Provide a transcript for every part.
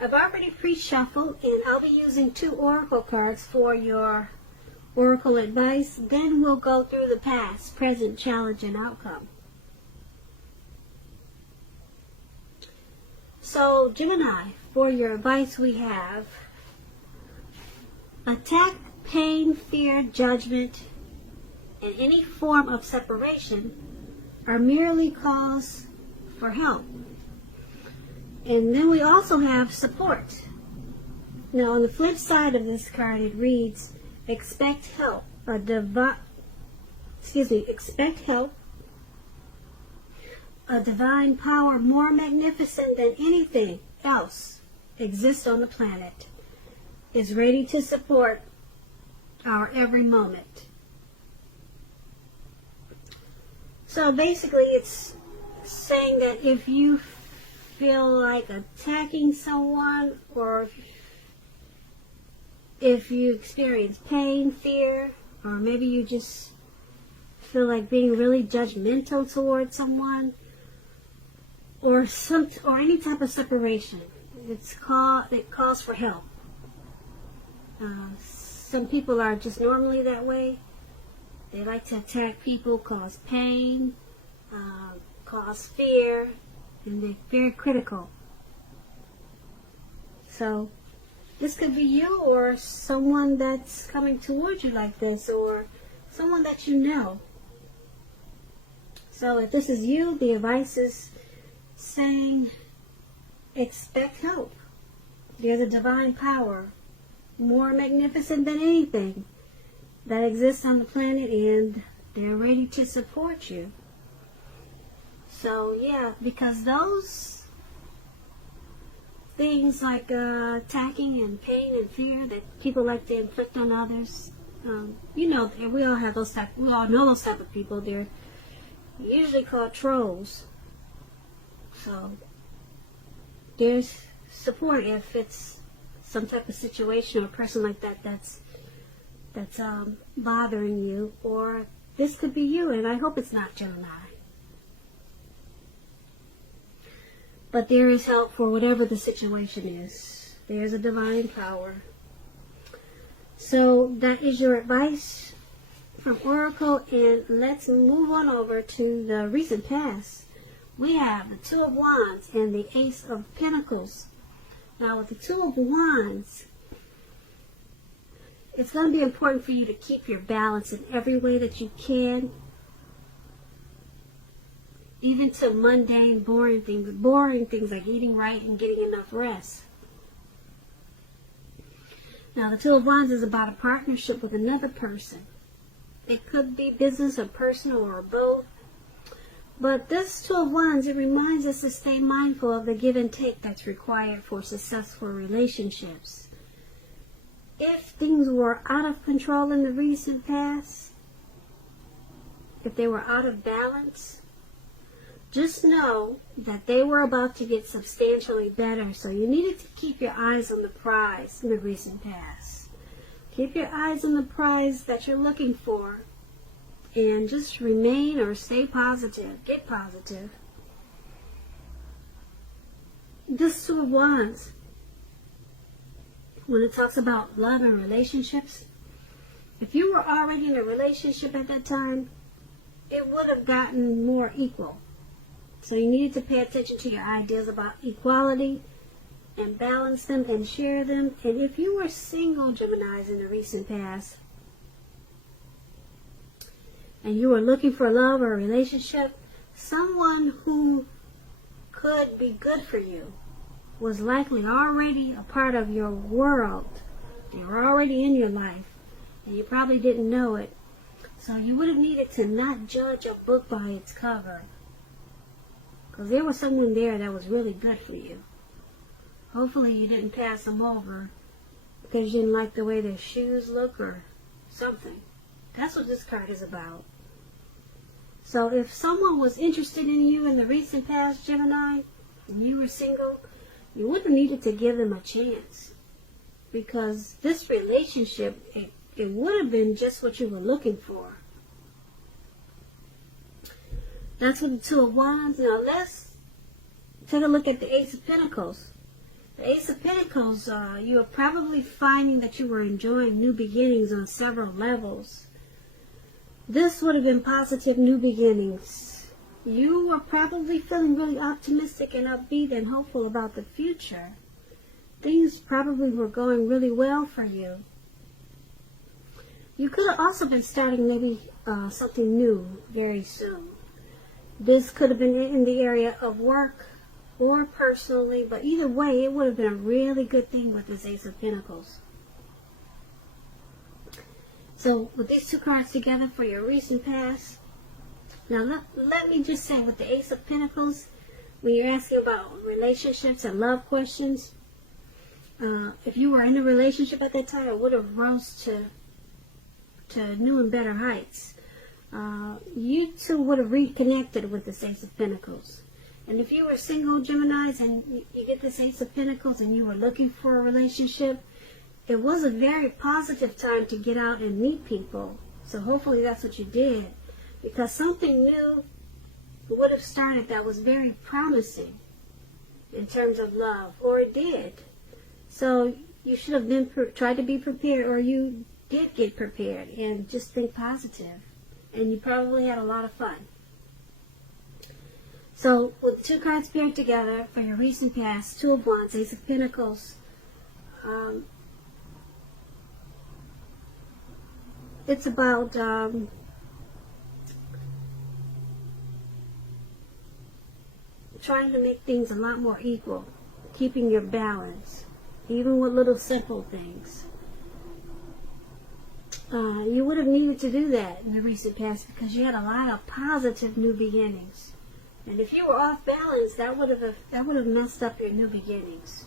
I've already pre-shuffled, and I'll be using 2 oracle cards for your oracle advice. Then we'll go through the past, present, challenge, and outcome. So, Gemini, for your advice we have attack, pain, fear, judgment, and any form of separation are merely calls for help. And then we also have support. Now, on the flip side of this card, it reads, expect help. Expect help. A divine power more magnificent than anything else exists on the planet is ready to support our every moment. So basically, it's saying that if you feel like attacking someone, or if you experience pain, fear, or maybe you just feel like being really judgmental towards someone, or any type of separation, it calls for help. Some people are just normally that way. They like to attack people, cause pain, cause fear, and they're very critical. So this could be you, or someone that's coming towards you like this, or someone that you know. So if this is you, the advice is saying expect help. There's a divine power more magnificent than anything that exists on the planet, and they're ready to support you. So yeah, because those things like attacking and pain and fear that people like to inflict on others, we all know those type of people. They're usually called trolls. So there's support if it's some type of situation or a person like that that's bothering you, or this could be you, and I hope it's not Gemini. But there is help for whatever the situation is. There's a divine power. So that is your advice from Oracle, and let's move on over to the recent past. We have the Two of Wands and the Ace of Pentacles. Now with the Two of Wands, it's going to be important for you to keep your balance in every way that you can. Even to mundane, boring things like eating right and getting enough rest. Now the Two of Wands is about a partnership with another person. It could be business or personal or both. But this Two of Wands, it reminds us to stay mindful of the give and take that's required for successful relationships. If things were out of control in the recent past, if they were out of balance, just know that they were about to get substantially better. So you needed to keep your eyes on the prize in the recent past. Keep your eyes on the prize that you're looking for. And just remain or stay positive. Get positive. This Two of Wands, when it talks about love and relationships, if you were already in a relationship at that time, it would have gotten more equal. So you needed to pay attention to your ideas about equality and balance them and share them. And if you were single, Geminis, in the recent past, and you were looking for love or a relationship, someone who could be good for you was likely already a part of your world. They were already in your life, and you probably didn't know it. So you would have needed to not judge a book by its cover, because there was someone there that was really good for you. Hopefully you didn't pass them over because you didn't like the way their shoes look or something. That's what this card is about. So if someone was interested in you in the recent past, Gemini, and you were single, you wouldn't have needed to give them a chance. Because this relationship, it would have been just what you were looking for. That's with the Two of Wands. Now let's take a look at the Ace of Pentacles. The Ace of Pentacles, you are probably finding that you were enjoying new beginnings on several levels. This would have been positive new beginnings. You were probably feeling really optimistic and upbeat and hopeful about the future. Things probably were going really well for you. You could have also been starting maybe something new very soon. This could have been in the area of work or personally, but either way, it would have been a really good thing with this Ace of Pentacles. So, with these two cards together for your recent past, now let me just say with the Ace of Pentacles, when you're asking about relationships and love questions, if you were in a relationship at that time, it would have rose to new and better heights. You two would have reconnected with this Ace of Pentacles. And if you were single Geminis and you get this Ace of Pentacles and you were looking for a relationship, it was a very positive time to get out and meet people. So hopefully that's what you did. Because something new would have started that was very promising in terms of love. Or it did. So you should have been tried to be prepared, or you did get prepared and just think positive. And you probably had a lot of fun. So, with two cards paired together for your recent past, Two of Wands, Ace of Pentacles, it's about trying to make things a lot more equal, keeping your balance, even with little simple things. You would have needed to do that in the recent past because you had a lot of positive new beginnings. And if you were off balance, that would have messed up your new beginnings.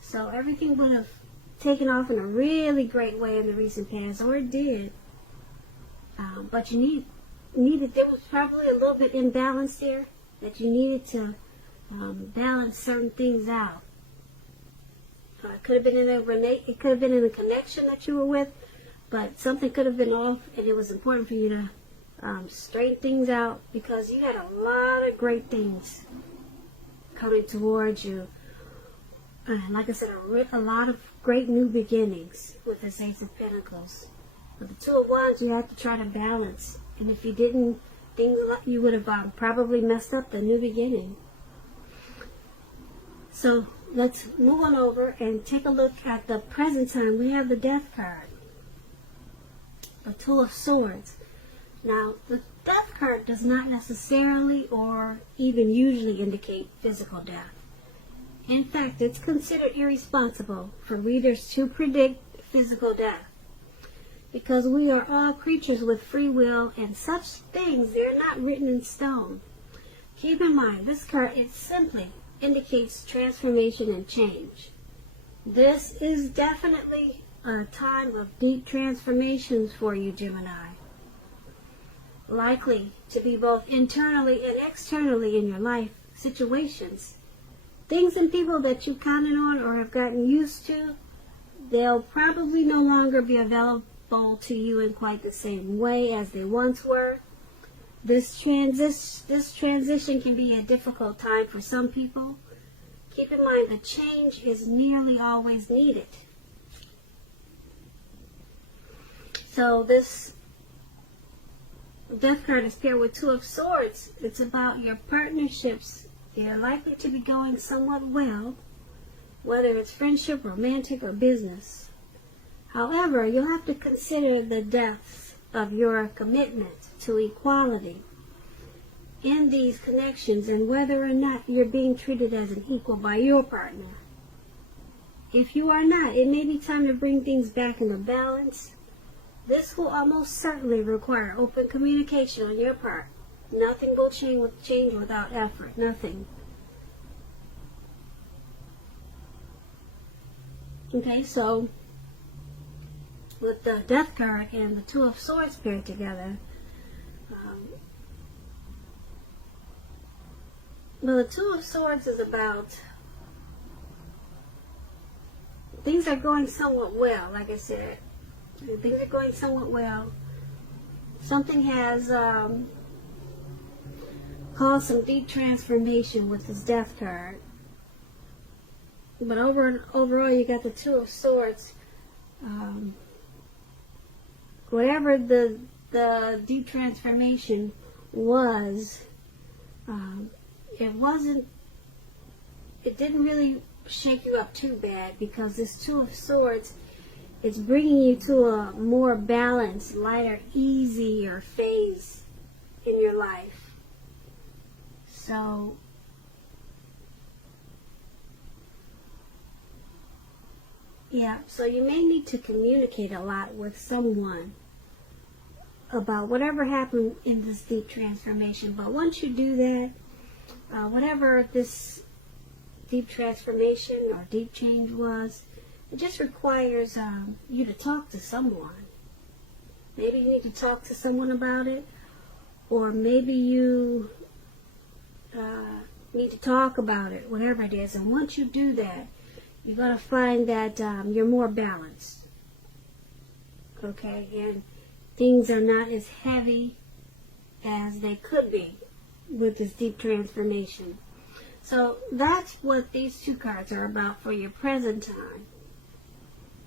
So everything would have taken off in a really great way in the recent past, or it did. But you needed, there was probably a little bit imbalance there that you needed to balance certain things out. It could have been in a connection that you were with, but something could have been off, and it was important for you to straighten things out because you had a lot of great things coming towards you. Like I said, a lot of great new beginnings with this Ace of Pentacles. With the Two of Wands, you have to try to balance. And if you didn't, you would have probably messed up the new beginning. So let's move on over and take a look at the present time. We have the Death card. The Two of Swords. Now, the Death card does not necessarily or even usually indicate physical death. In fact, it's considered irresponsible for readers to predict physical death because we are all creatures with free will, and such things, they're not written in stone. Keep in mind, this card, it simply indicates transformation and change. This is definitely a time of deep transformations for you, Gemini. Likely to be both internally and externally in your life situations. Things and people that you counted on or have gotten used to, they'll probably no longer be available to you in quite the same way as they once were. This transition can be a difficult time for some people. Keep in mind that change is nearly always needed. So this Death card is paired with Two of Swords. It's about your partnerships. They're likely to be going somewhat well, whether it's friendship, romantic, or business. However, you'll have to consider the depth of your commitment to equality in these connections and whether or not you're being treated as an equal by your partner. If you are not, it may be time to bring things back into balance. This will almost certainly require open communication on your part. Nothing will change without effort. Nothing. Okay, so with the Death card and the Two of Swords paired together, well, the Two of Swords is about things are going somewhat well, like I said. Things are going somewhat well. Something has caused some deep transformation with this Death card. But overall, you got the Two of Swords. Whatever the deep transformation was, it didn't really shake you up too bad, because this Two of Swords, it's bringing you to a more balanced, lighter, easier phase in your life. So, yeah, so you may need to communicate a lot with someone about whatever happened in this deep transformation. But once you do that, whatever this deep transformation or deep change was, it just requires you to talk to someone. Maybe you need to talk to someone about it, or maybe you need to talk about it, whatever it is. And once you do that, you're going to find that you're more balanced. Okay? And things are not as heavy as they could be with this deep transformation. So that's what these two cards are about for your present time.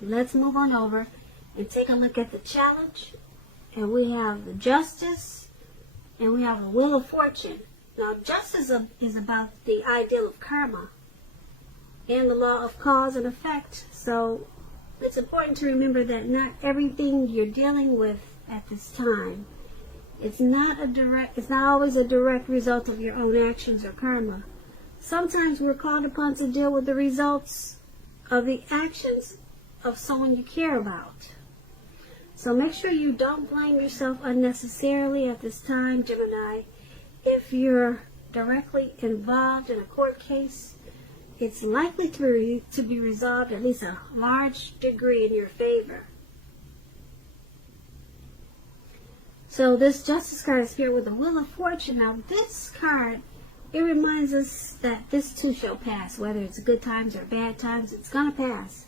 Let's move on over and take a look at the challenge. And we have the Justice, and we have the Wheel of Fortune. Now, Justice is about the ideal of karma and the law of cause and effect. So it's important to remember that not everything you're dealing with at this time, it's not always a direct result of your own actions or karma. Sometimes we're called upon to deal with the results of the actions of someone you care about. So make sure you don't blame yourself unnecessarily at this time, Gemini. If you're directly involved in a court case, it's likely to be resolved at least a large degree in your favor. So this Justice card is here with the Wheel of Fortune. Now this card, it reminds us that this too shall pass. Whether it's good times or bad times, it's going to pass.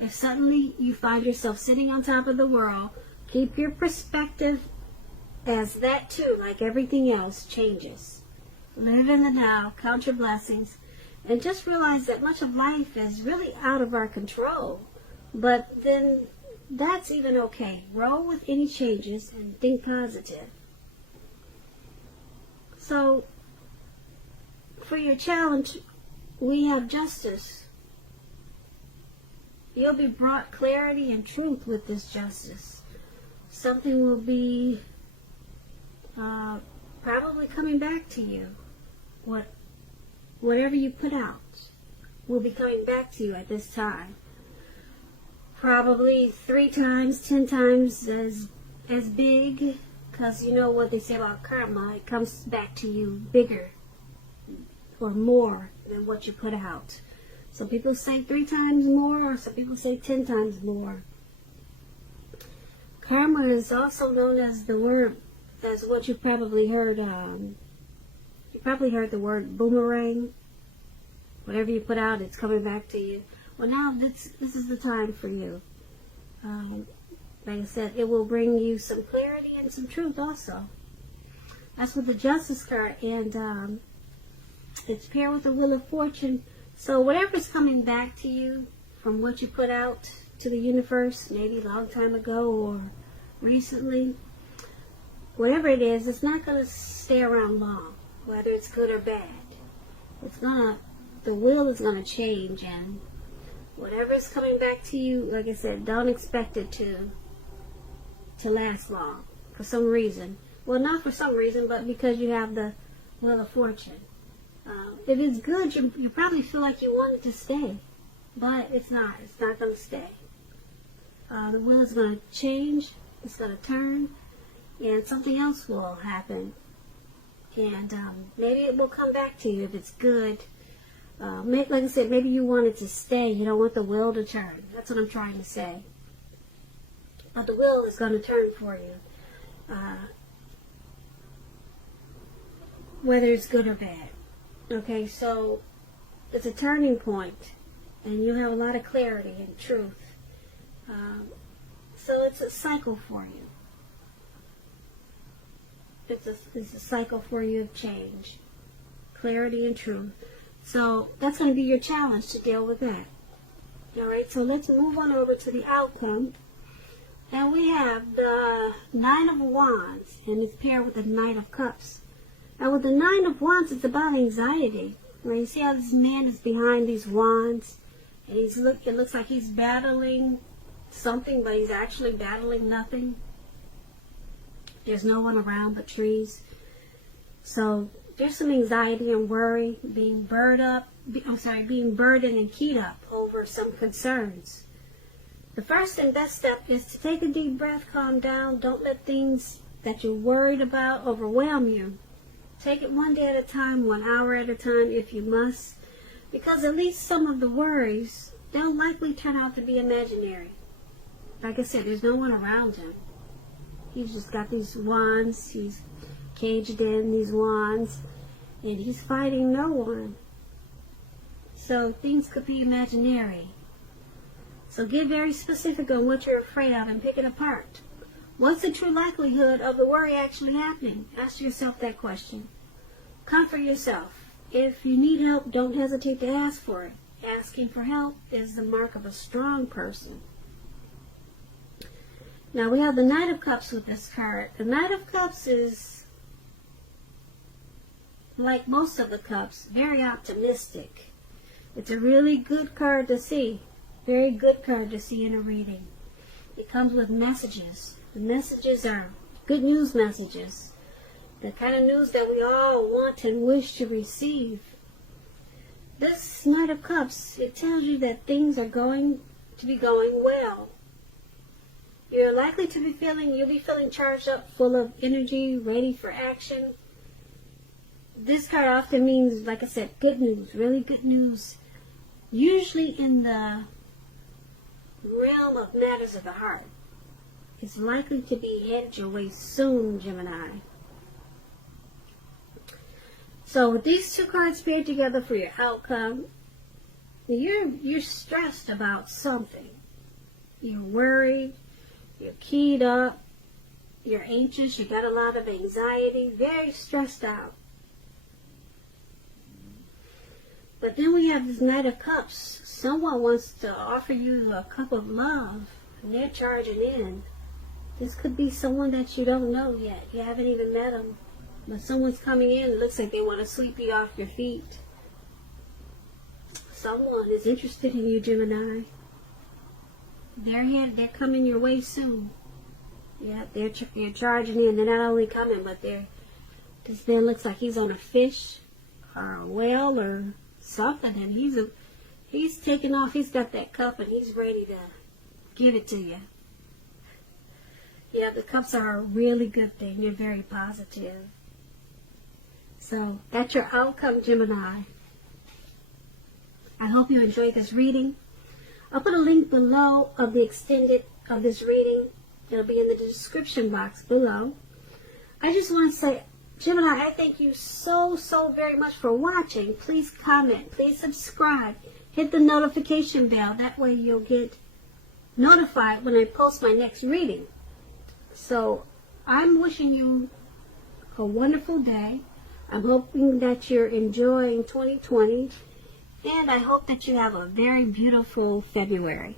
If suddenly you find yourself sitting on top of the world, keep your perspective as that too, like everything else, changes. Live in the now, count your blessings, and just realize that much of life is really out of our control. But then that's even okay. Roll with any changes and think positive. So, for your challenge, we have Justice. You'll be brought clarity and truth with this Justice. Something will be probably coming back to you. Whatever you put out will be coming back to you at this time. Probably 3 times, 10 times as big, because you know what they say about karma, it comes back to you bigger or more than what you put out. Some people say 3 times more, or some people say 10 times more. Karma is also known as what you probably heard. You probably heard the word boomerang. Whatever you put out, it's coming back to you. Well, now this is the time for you. Like I said, it will bring you some clarity and some truth also. That's with the Justice card, and it's paired with the Wheel of Fortune. So whatever's coming back to you from what you put out to the universe, maybe a long time ago or recently, whatever it is, it's not going to stay around long, whether it's good or bad. The wheel is going to change, and whatever is coming back to you, like I said, don't expect it to last long for some reason. Well, not for some reason, but because you have the Wheel of Fortune. If it's good, you probably feel like you want it to stay, but it's not. It's not going to stay. The wheel is going to change. It's going to turn, and something else will happen. And maybe it will come back to you if it's good. Like I said, maybe you want it to stay. You don't want the wheel to turn. That's what I'm trying to say. But the wheel is going to turn for you, whether it's good or bad. Okay, so it's a turning point, and you have a lot of clarity and truth. So it's a cycle for you. It's a cycle for you of change, clarity and truth. So that's going to be your challenge to deal with that. All right, so let's move on over to the outcome. And we have the Nine of Wands, and it's paired with the Knight of Cups. Now with the Nine of Wands, it's about anxiety. Right? You see how this man is behind these wands, and it looks like he's battling something, but he's actually battling nothing. There's no one around but trees. So there's some anxiety and worry, being burdened and keyed up over some concerns. The first and best step is to take a deep breath, calm down. Don't let things that you're worried about overwhelm you. Take it one day at a time, 1 hour at a time if you must, because at least some of the worries, they'll likely turn out to be imaginary. Like I said, there's no one around him. He's just got these wands. He's caged in these wands, and he's fighting no one. So things could be imaginary. So get very specific on what you're afraid of and pick it apart. What's the true likelihood of the worry actually happening? Ask yourself that question. Comfort yourself. If you need help, don't hesitate to ask for it. Asking for help is the mark of a strong person. Now we have the Knight of Cups with this card. The Knight of Cups is, like most of the cups, very optimistic. It's a really good card to see. Very good card to see in a reading. It comes with messages. The messages are good news messages. The kind of news that we all want and wish to receive. This Knight of Cups, it tells you that things are going to be going well. You're likely to be you'll be feeling charged up, full of energy, ready for action. This card often means, like I said, good news, really good news. Usually in the realm of matters of the heart. It's likely to be headed your way soon, Gemini. So with these two cards paired together for your outcome, you're stressed about something. You're worried, you're keyed up, you're anxious, you got a lot of anxiety, very stressed out. But then we have this Knight of Cups. Someone wants to offer you a cup of love, and they're charging in. This could be someone that you don't know yet. You haven't even met them. But someone's coming in. It looks like they want to sweep you off your feet. Someone is interested in you, Gemini. They're here. They're coming your way soon. Yeah, they're charging in. They're not only coming, but this man looks like he's on a fish or a whale or something, and he's taking off. He's got that cup, and he's ready to give it to you. Yeah, the cups are a really good thing. They're very positive. So that's your outcome, Gemini. I hope you enjoyed this reading. I'll put a link below of the extended of this reading. It'll be in the description box below. I just want to say, Gemini, I thank you so very much for watching. Please comment. Please subscribe. Hit the notification bell. That way you'll get notified when I post my next reading. So I'm wishing you a wonderful day. I'm hoping that you're enjoying 2020. And I hope that you have a very beautiful February.